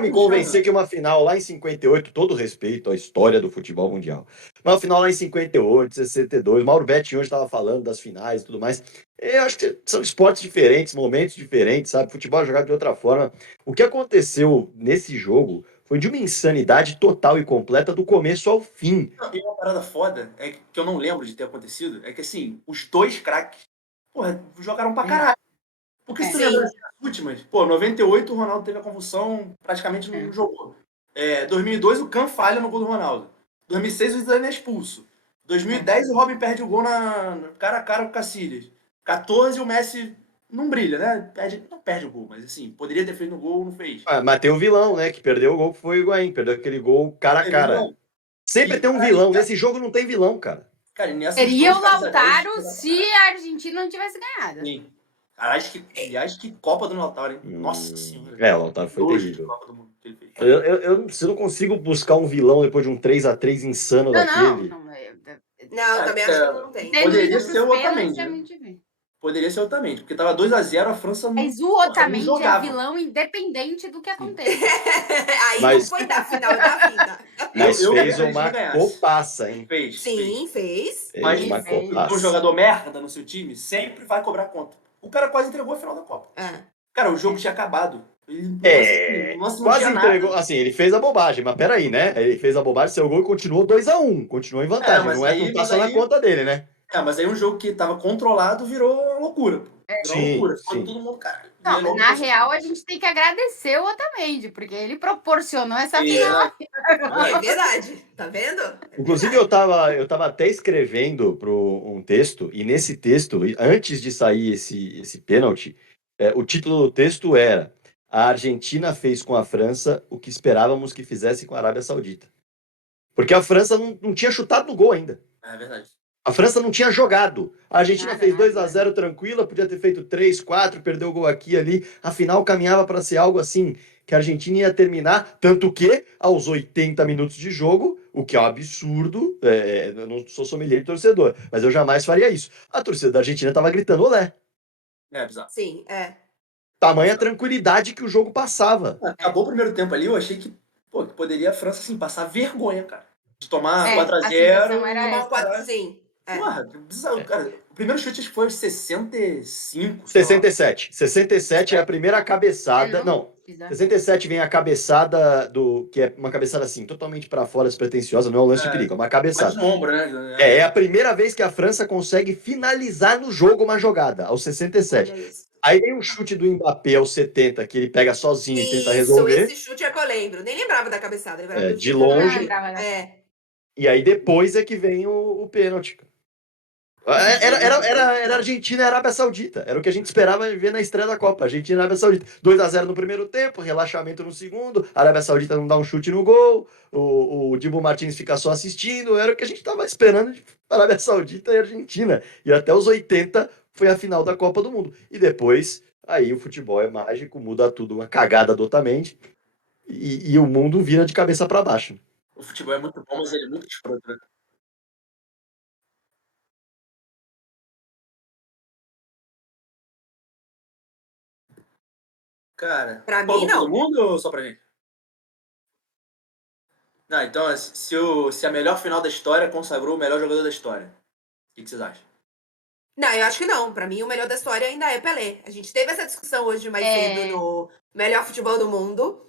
me convencer que uma final lá em 58, todo respeito à história do futebol mundial, mas uma final lá em 58, 62, Mauro Betti hoje estava falando das finais e tudo mais. Eu acho que são esportes diferentes, momentos diferentes, sabe? Futebol é jogado de outra forma. O que aconteceu nesse jogo foi de uma insanidade total e completa do começo ao fim. Não, e uma parada foda, que eu não lembro de ter acontecido, é que assim, os dois craques, porra, jogaram pra caralho. Porque se tu lembrar assim, as últimas, 98 o Ronaldo teve a convulsão, praticamente não jogou. 2002 o Kahn falha no gol do Ronaldo. 2006 o Zidane é expulso. 2010 o Robin perde o gol cara a cara com o Cacilhas. 14 o Messi não brilha, né? Não perde o gol, mas assim, poderia ter feito no gol, não fez. Mas tem o vilão, né? Que perdeu o gol, que foi o Higuaín. Perdeu aquele gol cara a cara. Sempre tem um vilão. Nesse jogo não tem vilão, cara. Cara, e nessas Seria duas o Lautaro camisas se a Argentina não tivesse ganhado. Sim. Aliás, que Copa do Lautaro, hein? Nossa Senhora. O Lautaro foi terrível. Copa do Mundo que ele fez. Eu não consigo buscar um vilão depois de um 3x3 insano daquele. Não, também acho que não tem. Poderia ser o Otamendi. Poderia ser o Otamendi, porque tava 2x0, a França não. Mas o Otamendi é vilão independente do que aconteça. Aí não foi da final, da vida. Mas fez uma copaça, hein? Sim, fez. Mas um jogador merda no seu time sempre vai cobrar conta. O cara quase entregou a final da Copa. Cara, o jogo tinha acabado. Quase entregou. Assim, ele fez a bobagem, mas peraí, né? Ele fez a bobagem, seu gol e continuou 2x1. Continuou em vantagem. Não tá só na conta dele, né? Mas aí um jogo que tava controlado virou loucura. Sim. Todo mundo, cara. Não, mas na real a gente tem que agradecer o Otamendi, porque ele proporcionou essa final. É verdade, tá vendo? Inclusive, eu tava até escrevendo um texto, e nesse texto, antes de sair esse pênalti, o título do texto era: a Argentina fez com a França o que esperávamos que fizesse com a Arábia Saudita. Porque a França não tinha chutado no gol ainda. É verdade. A França não tinha jogado. A Argentina fez 2x0 tranquila, podia ter feito 3, 4, perdeu o gol aqui e ali. Afinal, caminhava para ser algo assim, que a Argentina ia terminar, tanto que, aos 80 minutos de jogo, o que é um absurdo, eu não sou sommelier de torcedor, mas eu jamais faria isso. A torcida da Argentina estava gritando olé. É bizarro. Sim, Tamanha tranquilidade que o jogo passava. Acabou o primeiro tempo ali, eu achei que poderia a França, assim, passar vergonha, cara. De tomar 4x0. Sim. Porra, bizarro, cara. O primeiro chute acho que foi aos 65. 67. 67 é a primeira cabeçada. Não. 67 vem a cabeçada que é uma cabeçada assim, totalmente para fora, despretensiosa, não é um lance de perigo, é uma cabeçada. Mais no ombro, né? É a primeira vez que a França consegue finalizar no jogo uma jogada, aos 67. Aí vem um chute do Mbappé aos 70, que ele pega sozinho e tenta resolver. Esse chute é que eu lembro. Nem lembrava da cabeçada. De longe. E aí depois é que vem o pênalti. Era Argentina e Arábia Saudita. Era o que a gente esperava ver na estreia da Copa. Argentina e Arábia Saudita. 2x0 no primeiro tempo, relaxamento no segundo. A Arábia Saudita não dá um chute no gol. O Dibu Martins fica só assistindo. Era o que a gente estava esperando de Arábia Saudita e Argentina. E até os 80 foi a final da Copa do Mundo. E depois, aí o futebol é mágico, muda tudo. Uma cagada do Otamendi. E o mundo vira de cabeça para baixo. O futebol é muito bom, mas ele é muito escroto, né? Cara, pra mim não. Todo mundo ou só pra gente? Não, então, se a melhor final da história consagrou o melhor jogador da história, o que vocês acham? Não, eu acho que não. Pra mim, o melhor da história ainda é Pelé. A gente teve essa discussão hoje mais cedo no melhor futebol do mundo.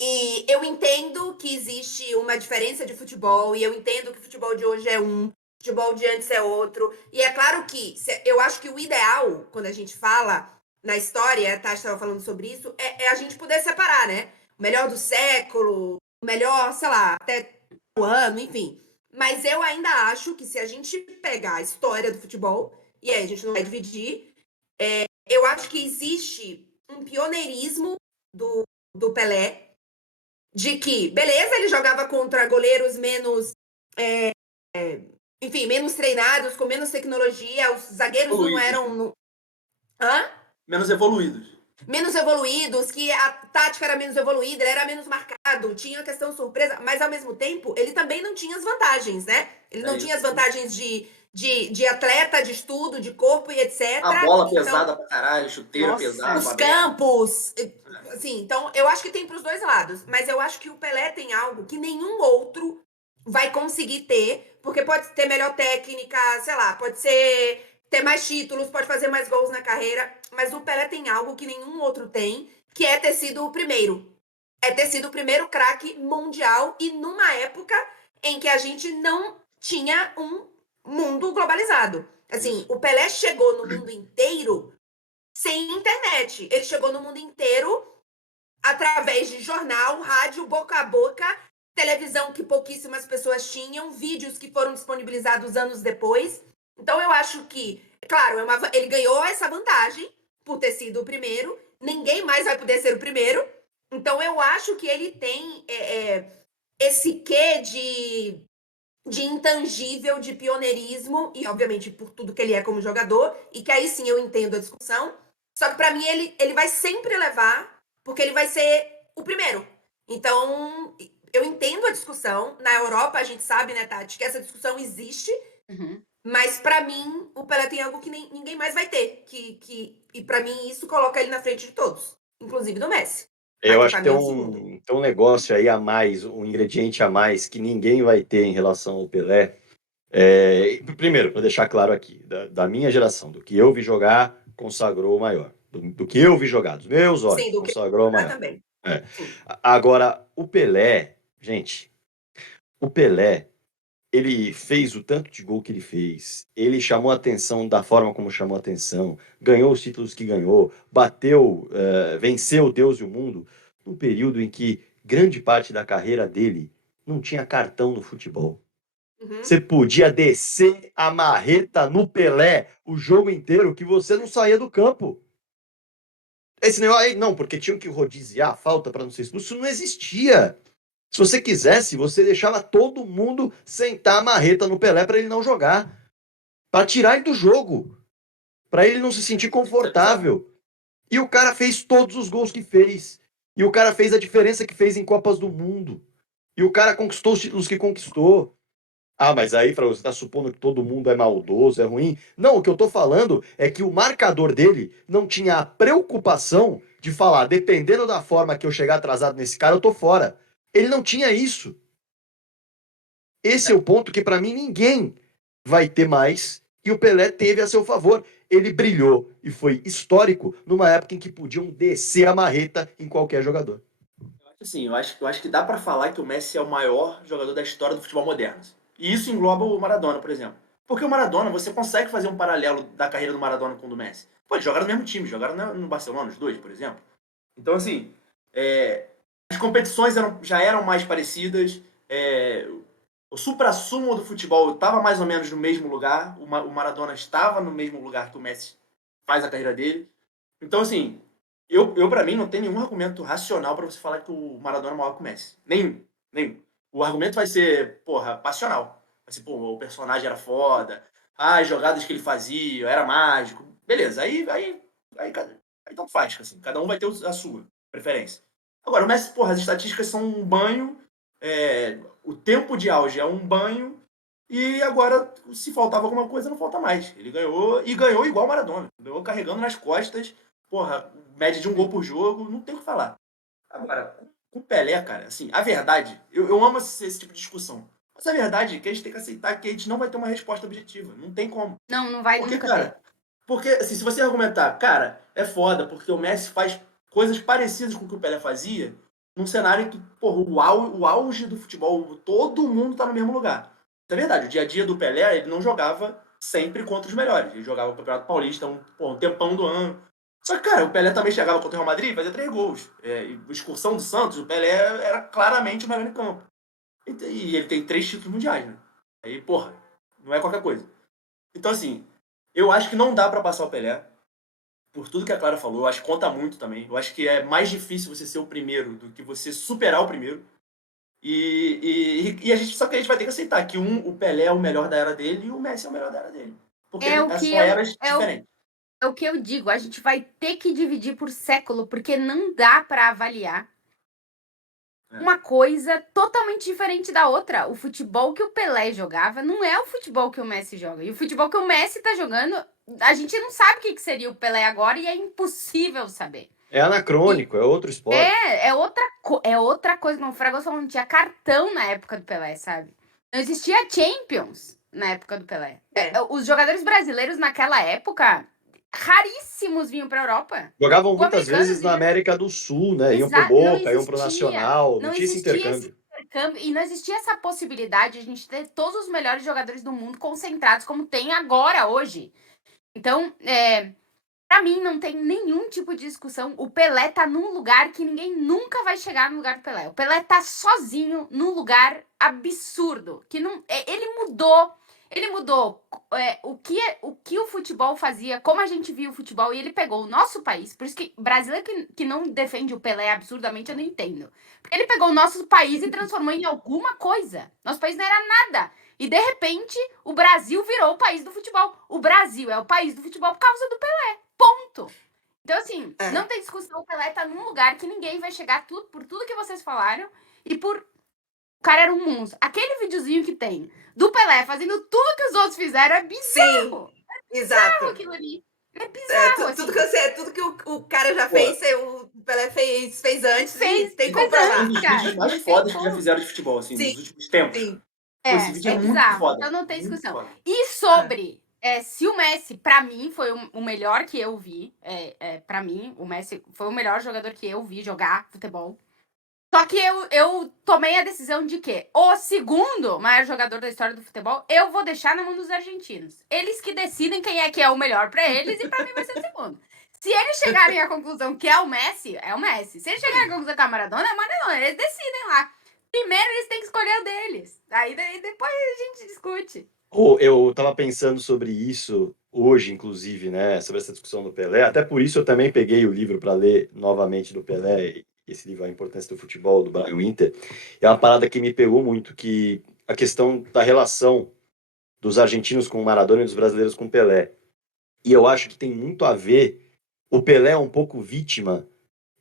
E eu entendo que existe uma diferença de futebol, e eu entendo que o futebol de hoje é um, o futebol de antes é outro. E é claro que eu acho que o ideal, quando a gente fala na história, a Tati estava falando sobre isso, é a gente poder separar, né? O melhor do século, o melhor, sei lá, até o ano, enfim. Mas eu ainda acho que se a gente pegar a história do futebol, e aí a gente não vai dividir, eu acho que existe um pioneirismo do Pelé, de que, beleza, ele jogava contra goleiros menos, enfim, menos treinados, com menos tecnologia, os zagueiros não eram... Menos evoluídos. Menos evoluídos, que a tática era menos evoluída, ele era menos marcado, tinha a questão surpresa, mas ao mesmo tempo, ele também não tinha as vantagens, né? Ele não tinha as vantagens de de atleta, de estudo, de corpo e etc. A bola Então, pesada pra caralho, chuteira Nossa. pesada. os aberta. campos, assim, então eu acho que tem pros dois lados, mas eu acho que o Pelé tem algo que nenhum outro vai conseguir ter, porque pode ter melhor técnica, sei lá, pode ser ter mais títulos, pode fazer mais gols na carreira, mas o Pelé tem algo que nenhum outro tem, que é ter sido o primeiro. É ter sido o primeiro craque mundial e numa época em que a gente não tinha um mundo globalizado. Assim, Isso. o Pelé chegou no mundo inteiro sem internet. Ele chegou no mundo inteiro através de jornal, rádio, boca a boca, televisão que pouquíssimas pessoas tinham, vídeos que foram disponibilizados anos depois. Então eu acho que, claro, ele ganhou essa vantagem por ter sido o primeiro. Ninguém mais vai poder ser o primeiro. Então eu acho que ele tem esse quê de intangível, de pioneirismo, e obviamente por tudo que ele é como jogador, e que aí sim eu entendo a discussão. Só que pra mim ele vai sempre levar, porque ele vai ser o primeiro. Então, eu entendo a discussão. Na Europa, a gente sabe, né, Tati, que essa discussão existe, Uhum. mas pra mim, o Pelé tem algo que ninguém mais vai ter. E pra mim, isso coloca ele na frente de todos, inclusive do Messi. Eu Mas acho pra que mim tem é o segundo. um negócio aí a mais, um ingrediente a mais que ninguém vai ter em relação ao Pelé. Primeiro, para deixar claro aqui, da minha geração, do que eu vi jogar, consagrou o maior. Do que eu vi jogar, dos meus olhos, Sim, do que consagrou o jogar maior. também. É. Sim. Agora, o Pelé, gente, o Pelé, ele fez o tanto de gol que ele fez, ele chamou a atenção da forma como chamou a atenção, ganhou os títulos que ganhou, bateu, venceu o Deus e o mundo, num período em que grande parte da carreira dele não tinha cartão no futebol. Uhum. Você podia descer a marreta no Pelé o jogo inteiro que você não saía do campo. Esse negócio aí, não, porque tinham que rodiziar a falta para não ser expulso, isso não existia. Se você quisesse, você deixava todo mundo sentar a marreta no Pelé para ele não jogar, para tirar ele do jogo, para ele não se sentir confortável. E o cara fez todos os gols que fez. E o cara fez a diferença que fez em Copas do Mundo. E o cara conquistou os títulos que conquistou. Ah, mas aí, você está supondo que todo mundo é maldoso, é ruim? Não, o que eu estou falando é que o marcador dele não tinha a preocupação de falar, dependendo da forma que eu chegar atrasado nesse cara, eu tô fora. Ele não tinha isso. Esse é o ponto que, para mim, ninguém vai ter mais. E o Pelé teve a seu favor. Ele brilhou e foi histórico numa época em que podiam descer a marreta em qualquer jogador. Assim, eu acho que dá pra falar que o Messi é o maior jogador da história do futebol moderno. E isso engloba o Maradona, por exemplo. Porque o Maradona, você consegue fazer um paralelo da carreira do Maradona com o do Messi. Pô, eles jogaram no mesmo time, jogaram no Barcelona, os dois, por exemplo. Então, assim, as competições já eram mais parecidas, o suprassumo do futebol estava mais ou menos no mesmo lugar, o Maradona estava no mesmo lugar que o Messi faz a carreira dele. Então, assim, eu para mim, não tem nenhum argumento racional para você falar que o Maradona é maior que o Messi. Nenhum. O argumento vai ser, porra, passional. Vai ser, pô, o personagem era foda, as jogadas que ele fazia, era mágico. Beleza, aí tanto faz, assim, cada um vai ter a sua preferência. Agora, o Messi, porra, as estatísticas são um banho, o tempo de auge é um banho, e agora, se faltava alguma coisa, não falta mais. Ele ganhou, e ganhou igual o Maradona. Ganhou carregando nas costas, porra, média de um gol por jogo, não tem o que falar. Agora, com o Pelé, cara, assim, a verdade, eu amo esse tipo de discussão. Mas a verdade é que a gente tem que aceitar que a gente não vai ter uma resposta objetiva. Não tem como. Não vai Porque, nunca ter. cara, porque, assim, se você argumentar, cara, é foda, porque o Messi faz coisas parecidas com o que o Pelé fazia, num cenário em que, porra, o auge do futebol, todo mundo tá no mesmo lugar. Isso é verdade, o dia a dia do Pelé, ele não jogava sempre contra os melhores. Ele jogava o Campeonato Paulista um tempão do ano. Só que, cara, o Pelé também chegava contra o Real Madrid e fazia 3 gols. E a excursão do Santos, o Pelé era claramente o melhor em campo. E ele tem 3 títulos mundiais, né? Aí, porra, não é qualquer coisa. Então, assim, eu acho que não dá pra passar o Pelé, por tudo que a Clara falou. Eu acho que conta muito também. Eu acho que é mais difícil você ser o primeiro do que você superar o primeiro. Só que a gente vai ter que aceitar que o Pelé é o melhor da era dele e o Messi é o melhor da era dele. Porque É o que são eras diferentes. é o que eu digo, a gente vai ter que dividir por século, porque não dá para avaliar uma coisa totalmente diferente da outra. O futebol que o Pelé jogava não é o futebol que o Messi joga. E o futebol que o Messi tá jogando, a gente não sabe o que seria o Pelé agora e é impossível saber. É anacrônico, é outro esporte. É outra coisa. Como o Fragoso falou, não tinha cartão na época do Pelé, sabe? Não existia Champions na época do Pelé. Os jogadores brasileiros naquela época, raríssimos vinham pra Europa. Jogavam O muitas americano vezes na vinha- América do Sul, né? Iam pro Exato, não Boca, iam pro existia. Nacional, não Não tinha esse existia intercâmbio. intercâmbio e não existia essa possibilidade de a gente ter todos os melhores jogadores do mundo concentrados como tem agora, hoje. Então, pra mim, não tem nenhum tipo de discussão. O Pelé tá num lugar que ninguém nunca vai chegar no lugar do Pelé. O Pelé tá sozinho num lugar absurdo. Que não, ele mudou. Ele mudou o que o futebol fazia, como a gente via o futebol, e ele pegou o nosso país. Por isso que brasileiro que não defende o Pelé absurdamente, eu não entendo. Porque ele pegou o nosso país e transformou em alguma coisa. Nosso país não era nada. E, de repente, o Brasil virou o país do futebol. O Brasil é o país do futebol por causa do Pelé. Ponto. Então, assim, não tem discussão. O Pelé tá num lugar que ninguém vai chegar por tudo que vocês falaram e por... O cara era um monstro. Aquele videozinho que tem do Pelé fazendo tudo que os outros fizeram é bizarro. Sim, exato. Aquilo ali. É bizarro, Tudo que o cara já fez, o Pelé fez antes Fez- e tem que fez comprovar. Um dos cara, vídeos mais não tem fodas que como. já fizeram de futebol, assim, Sim, nos últimos tempos. Sim. Pô, esse vídeo é muito bizarro. foda. Então não tem Muito discussão. foda. E sobre se o Messi, pra mim, foi o melhor que eu vi. Pra mim, o Messi foi o melhor jogador que eu vi jogar futebol. Só que eu tomei a decisão de que o segundo maior jogador da história do futebol, eu vou deixar na mão dos argentinos. Eles que decidem quem é que é o melhor pra eles e pra mim vai ser o segundo. Se eles chegarem à conclusão que é o Messi, é o Messi. Se eles chegarem à conclusão que é o Maradona, é o Maradona. Eles decidem lá. Primeiro eles têm que escolher o deles. Aí depois a gente discute. Eu tava pensando sobre isso hoje, inclusive, né? Sobre essa discussão do Pelé. Até por isso eu também peguei o livro para ler novamente do Pelé. Esse livro, A Importância do Futebol, do Brian Winter. É uma parada que me pegou muito, que a questão da relação dos argentinos com o Maradona e dos brasileiros com o Pelé. E eu acho que tem muito a ver. O Pelé é um pouco vítima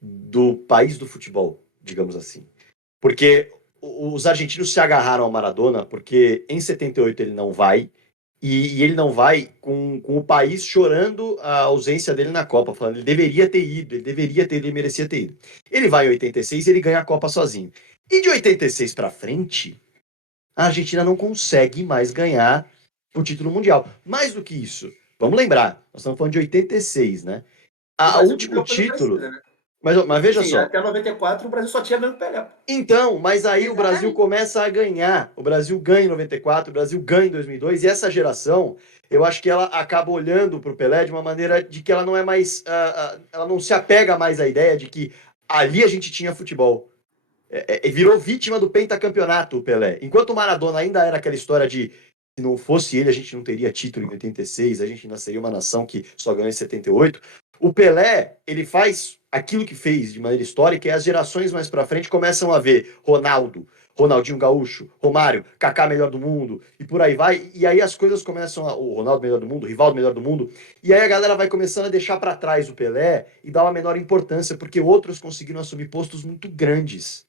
do país do futebol, digamos assim. Porque os argentinos se agarraram ao Maradona, porque em 78 ele não vai, e ele não vai com o país chorando a ausência dele na Copa, falando ele deveria ter ido, ele merecia ter ido. Ele vai em 86 e ele ganha a Copa sozinho. E de 86 para frente, a Argentina não consegue mais ganhar o título mundial. Mais do que isso, vamos lembrar, nós estamos falando de 86, né? O último título... Parecida, né? Mas veja Sim, só. até 94 o Brasil só tinha ganho o Pelé. Então, mas aí Exatamente. o Brasil começa a ganhar. O Brasil ganha em 94, o Brasil ganha em 2002. E essa geração, eu acho que ela acaba olhando para o Pelé de uma maneira de que ela não é mais... ela não se apega mais à ideia de que ali a gente tinha futebol. Virou vítima do pentacampeonato o Pelé. Enquanto o Maradona ainda era aquela história de se não fosse ele, a gente não teria título em 86, a gente ainda seria uma nação que só ganhou em 78. O Pelé, ele faz aquilo que fez de maneira histórica e as gerações mais pra frente começam a ver Ronaldo, Ronaldinho Gaúcho, Romário, Kaká melhor do mundo e por aí vai. E aí as coisas começam o Ronaldo melhor do mundo, o Rivaldo melhor do mundo. E aí a galera vai começando a deixar pra trás o Pelé e dar uma menor importância porque outros conseguiram assumir postos muito grandes.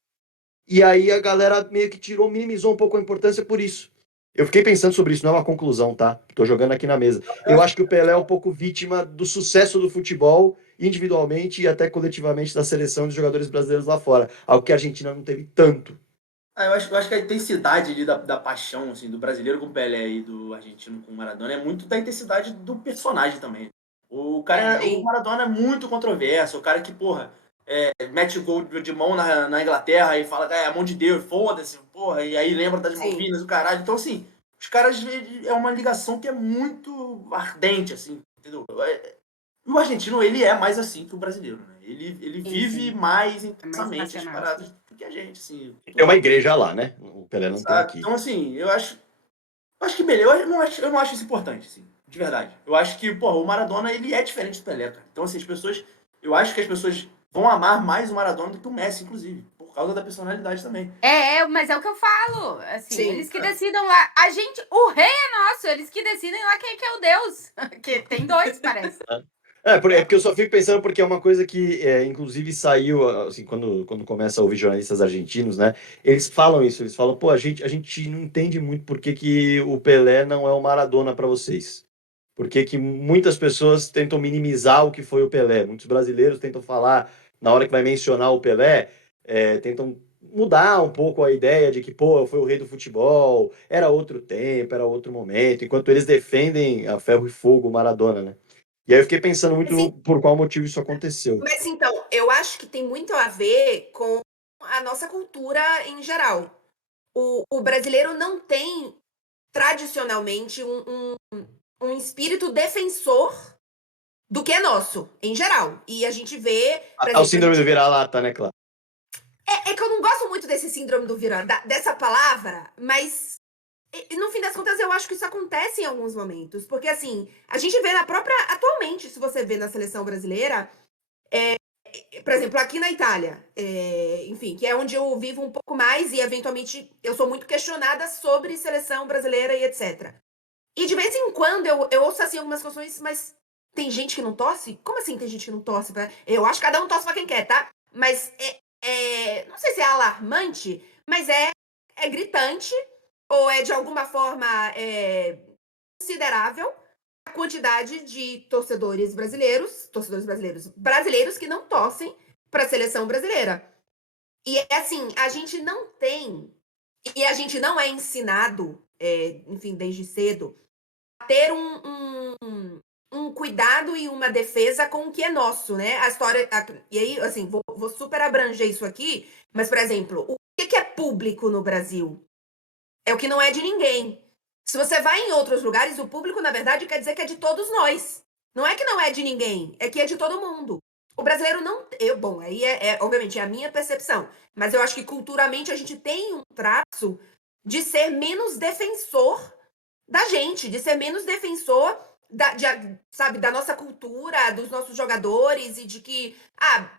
E aí a galera meio que minimizou um pouco a importância por isso. Eu fiquei pensando sobre isso, não é uma conclusão, tá? Tô jogando aqui na mesa. Eu acho que o Pelé é um pouco vítima do sucesso do futebol, individualmente e até coletivamente da seleção de jogadores brasileiros lá fora. Algo que a Argentina não teve tanto. Eu acho que a intensidade ali da paixão, assim, do brasileiro com o Pelé e do argentino com o Maradona é muito da intensidade do personagem também. O Maradona é muito controverso, o cara que, porra, mete o gol de mão na Inglaterra e fala, é a mão de Deus, foda-se, porra, e aí lembra das Malvinas, o caralho. Então, assim, os caras, é uma ligação que é muito ardente, assim, entendeu? E o argentino, ele é mais assim que o brasileiro, né? Ele vive mais intensamente as paradas do que a gente, assim. É uma igreja lá, né? O Pelé não tem aqui. Então, assim, eu acho que melhor, eu não acho isso importante, assim, de verdade. Eu acho que, porra, o Maradona, ele é diferente do Pelé, cara. Então, assim, eu acho que as pessoas vão amar mais o Maradona do que o Messi, inclusive, por causa da personalidade também. Mas é o que eu falo. Assim, Sim. eles que decidam lá. A gente, o rei é nosso, eles que decidem lá quem é o Deus. Que tem dois, parece. É porque eu só fico pensando porque é uma coisa que, inclusive, saiu, assim, quando começa a ouvir jornalistas argentinos, né? Eles falam isso, eles falam, pô, a gente não entende muito por que o Pelé não é o Maradona para vocês. Por que muitas pessoas tentam minimizar o que foi o Pelé. Muitos brasileiros tentam falar, na hora que vai mencionar o Pelé, tentam mudar um pouco a ideia de que, pô, foi o rei do futebol, era outro tempo, era outro momento, enquanto eles defendem a ferro e fogo o Maradona, né? E aí eu fiquei pensando muito Assim, por qual motivo isso aconteceu. mas então, eu acho que tem muito a ver com a nossa cultura em geral. O brasileiro não tem, tradicionalmente, um espírito defensor do que é nosso, em geral. E a gente vê, por O exemplo, síndrome do vira-lata, né, Clara? é que eu não gosto muito desse síndrome do vira, dessa palavra, mas no fim das contas eu acho que isso acontece em alguns momentos. Porque assim, a gente vê na própria. Atualmente, se você vê na seleção brasileira, por exemplo, aqui na Itália, enfim, que é onde eu vivo um pouco mais e eventualmente eu sou muito questionada sobre seleção brasileira e etc. E de vez em quando eu ouço assim algumas questões, mas tem gente que não torce? Como assim tem gente que não torce? Eu acho que cada um torce pra quem quer, tá? Mas não sei se é alarmante, mas é gritante ou é de alguma forma considerável a quantidade de brasileiros que não torcem para a seleção brasileira. E assim, a gente não tem, e a gente não é ensinado, enfim, desde cedo, a ter um cuidado e uma defesa com o que é nosso, né? A história. E aí, assim, vou super abranger isso aqui, mas, por exemplo, o que é público no Brasil? É o que não é de ninguém. Se você vai em outros lugares, o público, na verdade, quer dizer que é de todos nós. Não é que não é de ninguém, é que é de todo mundo. O brasileiro não. Bom, aí obviamente, é a minha percepção. Mas eu acho que culturalmente a gente tem um traço de ser menos defensor da gente, de ser menos defensor sabe, da nossa cultura, dos nossos jogadores e de que,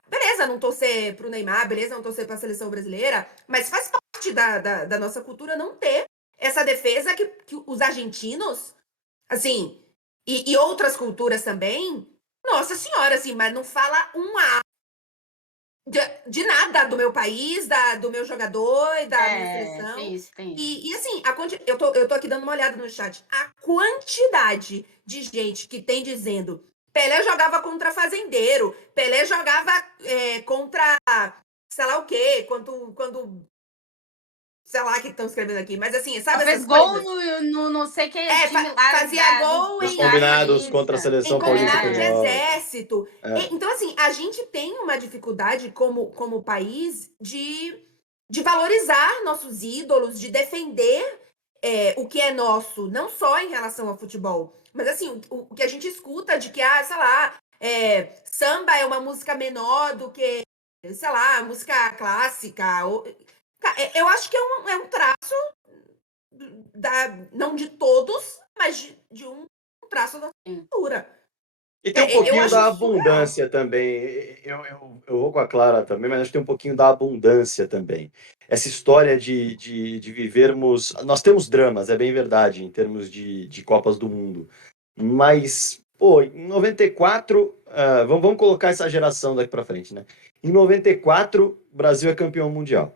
beleza, não torcer pro Neymar, beleza, não torcer pra seleção brasileira, mas faz parte da nossa cultura não ter essa defesa que os argentinos, assim, e outras culturas também, nossa senhora, assim, mas não fala de nada do meu país, do meu jogador e da minha seleção. Tem isso, tem isso. E assim, eu tô aqui dando uma olhada no chat. A quantidade de gente que tem dizendo Pelé jogava contra fazendeiro, Pelé jogava contra sei lá o quê, quando sei lá o que estão escrevendo aqui, mas assim, sabe Fez essas gol coisas? no não sei que time lá Fazia gol Nos em combinados contra a seleção paulista combinado de espanhola. exército. Então, assim, a gente tem uma dificuldade como país de valorizar nossos ídolos, de defender o que é nosso, não só em relação ao futebol, mas assim, o que a gente escuta de que, sei lá, samba é uma música menor do que, sei lá, música clássica. Eu acho que é um traço não de todos, mas de um traço da cultura. E tem um Eu pouquinho acho da surreal. abundância também. Eu vou com a Clara também, mas acho que tem um pouquinho da abundância também. Essa história de vivermos. Nós temos dramas, é bem verdade, em termos de Copas do Mundo. Mas, pô, em 94, vamos colocar essa geração daqui para frente, né? Em 94, o Brasil é campeão mundial.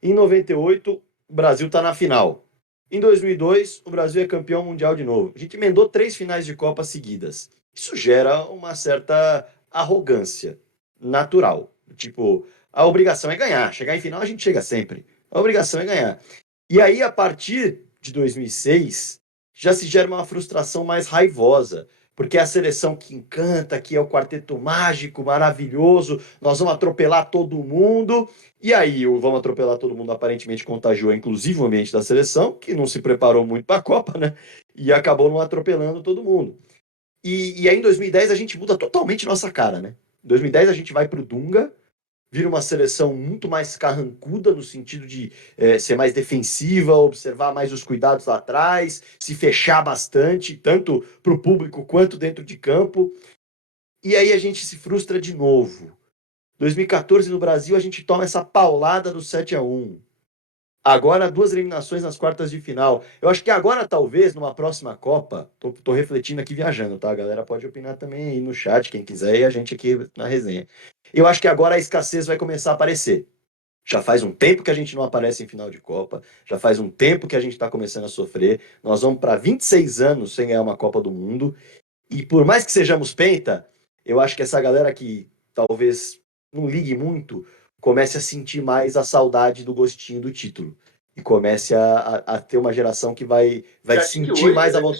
Em 98, o Brasil está na final. Em 2002, o Brasil é campeão mundial de novo. A gente emendou 3 finais de Copa seguidas. Isso gera uma certa arrogância natural. Tipo, a obrigação é ganhar. Chegar em final a gente chega sempre. A obrigação é ganhar. E aí, a partir de 2006, já se gera uma frustração mais raivosa. Porque é a seleção que encanta, que é o quarteto mágico, maravilhoso, nós vamos atropelar todo mundo. E aí, o vamos atropelar todo mundo aparentemente contagiou, inclusivamente da seleção, que não se preparou muito para a Copa, né? E acabou não atropelando todo mundo. E aí, em 2010, a gente muda totalmente nossa cara, né? Em 2010, a gente vai para o Dunga, vira uma seleção muito mais carrancuda, no sentido de ser mais defensiva, observar mais os cuidados lá atrás, se fechar bastante, tanto para o público quanto dentro de campo. E aí a gente se frustra de novo. 2014 no Brasil, a gente toma essa paulada do 7-1. Agora, 2 eliminações nas quartas de final. Eu acho que agora, talvez, numa próxima Copa, tô refletindo aqui, viajando, tá? A galera pode opinar também aí no chat, quem quiser, e a gente aqui na resenha. Eu acho que agora a escassez vai começar a aparecer. Já faz um tempo que a gente não aparece em final de Copa, já faz um tempo que a gente está começando a sofrer. Nós vamos para 26 anos sem ganhar uma Copa do Mundo. E por mais que sejamos penta, eu acho que essa galera que talvez não ligue muito, comece a sentir mais a saudade do gostinho do título. E comece a ter uma geração que vai Já acho que sentir hoje mais a a vontade